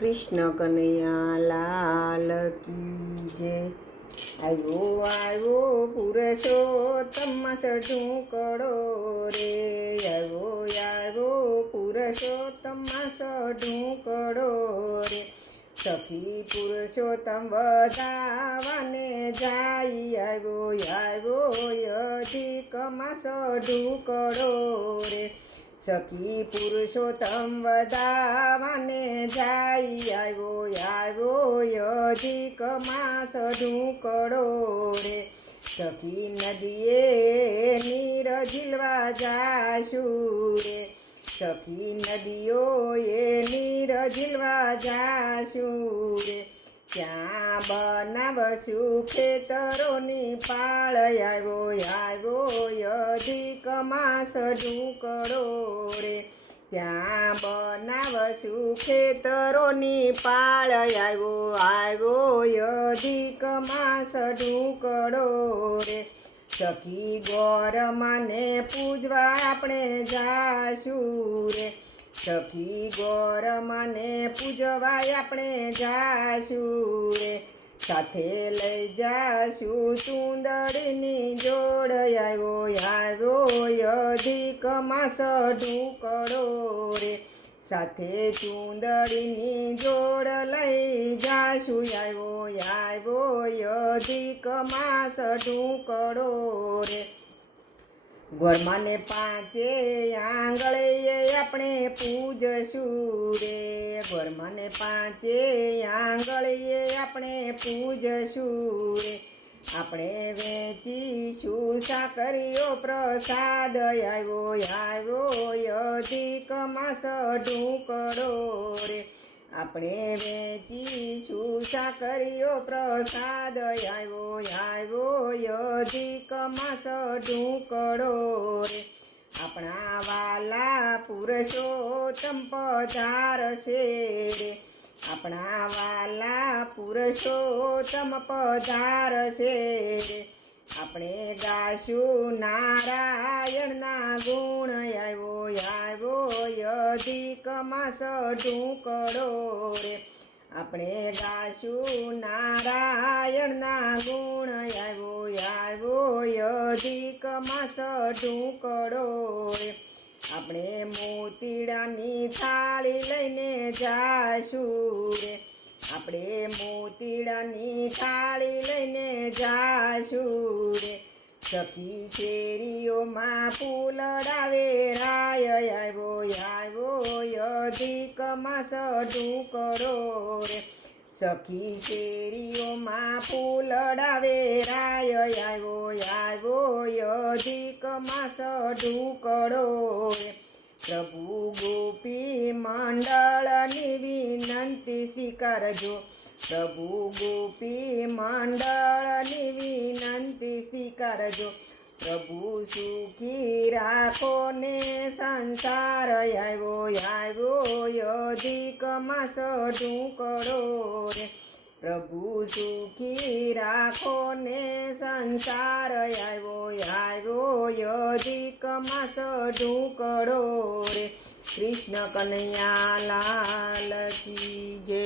કૃષ્ણ કનૈયા લાલ કી જય। આવ્યો આવ્યો પુરુષોત્તમ ઢૂંકડો રે, આવ્યો આવ્યો પુરુષોત્તમ ઢૂંકડો રે। સખી પુરુષોત્તમ વધાવાને જાય, આવ્યો આવ્યો અધિક માસ ઢૂંકડો રે। સખી પુરુષોત્તમ વધાવાને જાય, આવ્યો આવ્યો અધિક માસ ઢૂંકડો રે। સખી નદીએ નીર ઝીલવા જાશું રે, સખી નદીઓએ નીર ઝીલવા જાશું રે। ત્યાં બનાવશું ખેતરોની પાળ, આવ્યો આવ્યો અધિક માસ ઢૂંકડો રે। ત્યાં બનાવશું ખેતરોની પાળ, આવ્યો આવ્યો અધિક માસ ઢૂંકડો રે। સખી ગોરમાને પૂજવા આપણે જાશું રે, સખી ગોરમાને પૂજવા આપણે જાશું રે। સાથે લઈ જાશું ચુંદડીની જોડ, આવ્યો આવ્યો અધિક માસ ઢૂંકડો રે। સાથે ચુંદડીની જોડ લઈ જાશું, આવ્યો આવ્યો અધિક માસ ઢૂંકડો રે। ગોરમાને પાંચે આંગળે આપણે પૂજશું રે, ગોરમાને પાંચે આંગળે આપણે પૂજશું રે। આપણે વેચીશું સાકરીઓ પ્રસાદ, આવ્યો આવ્યો અધિક માસ ઢૂંકડો રે। આપણે વેચીશું સાકરીઓ પ્રસાદ, આવ્યો આવ્યો અધિક માસ ઢૂંકડો રે। આપણા વાલા પુરુષોત્તમ પધારશે રે, આપણા વાલા પુરુષોત્તમ પધારશે રે। આપણે ગાશું નારાયણના ગુણ, આવ્યો આવ્યો અધિક માસ ઢૂંકડો રે। આપણે ગાશું નારાયણના ગુણ, આવ્યો આવ્યો અધિક માસ ઢૂંકડો રે। આપણે મોતીડાની થાળી લઈને જાશું રે, આપણે મોતીડાની થાળી લઈને જાશું રે। સખી શેરીઓમાં ફૂલડાવે રાય, આવ્યો આવ્યો અધિક માસ ઢૂંકડો રે। સખી શેરીઓમાં ફૂલડાવે રાય, આવ્યો આવ્યો અધિક માસ ઢૂંકડો રે। પ્રભુ ગોપી મંડળની વિનંતી સ્વીકારજો, પ્રભુ ગોપી મંડળની વિનંતી સ્વીકારજો। પ્રભુ સુખી રાખો ને સંસાર, આવ્યો આવ્યો અધિક માસ ઢૂંકડો રે। પ્રભુ સુખી રાખો ને સંસાર, આવ્યો આવ્યો અધિક માસ ઢૂંકડો રે। કૃષ્ણ કનૈયા લાલ કી જય।